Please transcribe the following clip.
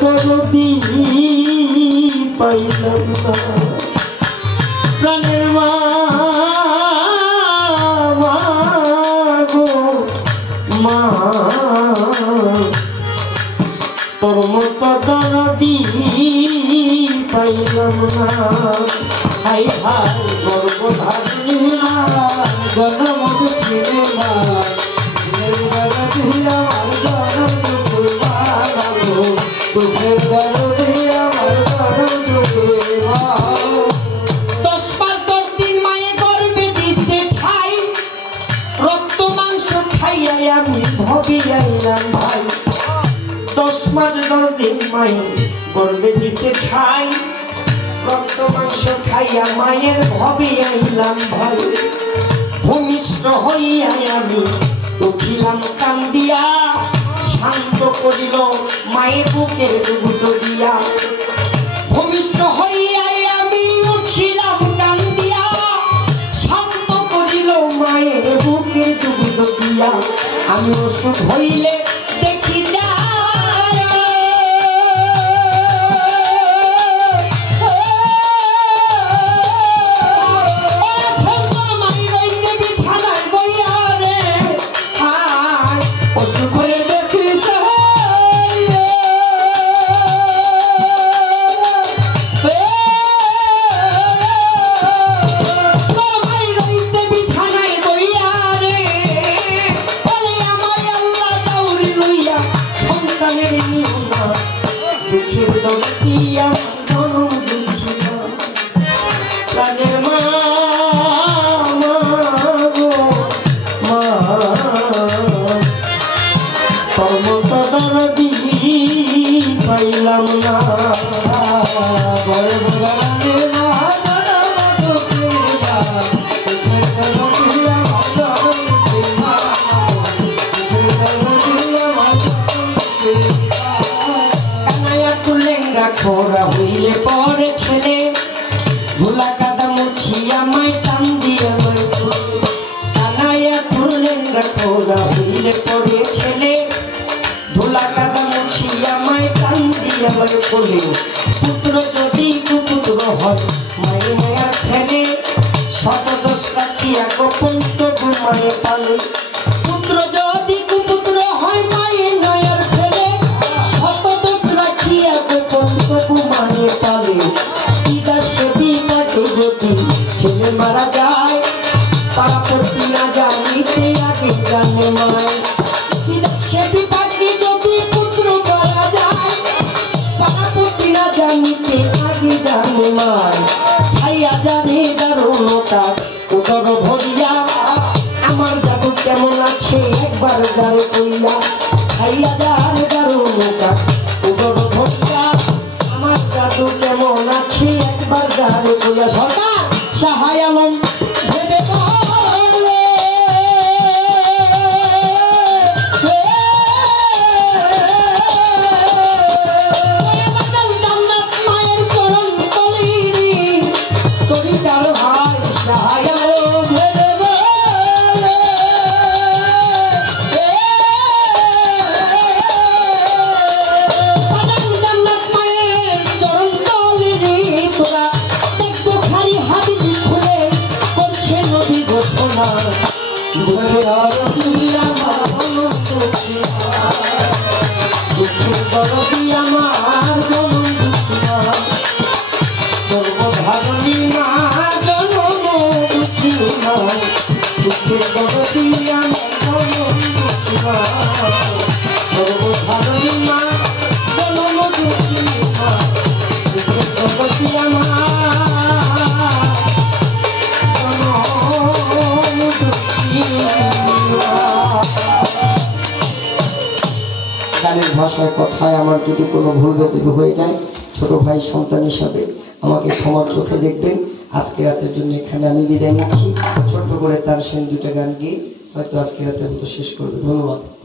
দরদি পাইলাম না প্রাণের মা গো মা তোর মতো দরদি পাইলাম না হাই হাই গর্ব ধারণা জনম ছেলে মা আমি ভবি আইলাম ভাই 10 মাস 10 দিন মায়ে গর্ভে দিতে ঠাই রক্ত মাংস খাইয়া মায়ের ভবি আইলাম ভাই ভূমিষ্ঠ হইয়া আমি উঠিলাম কান্দিয়া শান্ত করিল মায়ের বুকের দুধ দিয়া ভূমিষ্ঠ হইয়া আমি উঠিলাম কান্দিয়া শান্ত করিল মায়ের বুকের দুধ দিয়া আমি ওষুধ হইলে দেখি যা পাইলাম না খোরা হইলে পরে ছেলে ধুলা কাদা মুছিয়া মাই টান দিয়া কানাইয়া খুললেন খোরা হইলে পরে ছেলে ধুলা কাদা মুছিয়া মাই টান দিয়া বলে পুত্র যদি কুপুত্র হয় মাই মায়ার ঠেলে শত দোষ রাখিয়া গোপন তবু মায়ে পালে পুত্র যদি কুপুত্র হয় মায়ে নয়ার ঠেলে শত দোষ রাখিয়া গোপন তবু মায়ে পালে বিদাসকে বিদাকে যদি ছেলে মারা যায় পারাপতি না জানিতে আগে জানে মায় বিদাসকে বিদাকে যদি পুত্র মারা যায় পারাপতি না জানিতে আগে জানে মায় খাইয়া জানে দারুণতা উদর ভরিয়া আমার জাদু কেমন আছে একবার যারে কইয়া খাইয়া জানে দারুণতা উদর ভরিয়া আমার জাদু কেমন আছে একবার যারে কইয়া সরকার সাহায় আলম ভেবে গানের ভাষায় কথায় আমার যদি কোনো ভুল ত্রুটি হয়ে যায় ছোট ভাই সন্তান হিসাবে আমাকে ক্ষমার চোখে দেখবেন। আজকে রাতের জন্য এখানে আমি বিদায় নিচ্ছি। ছোট্ট করে তার সেন দুটো গান গিয়ে হয়তো আজকে রাতের মতো শেষ করবে। ধন্যবাদ।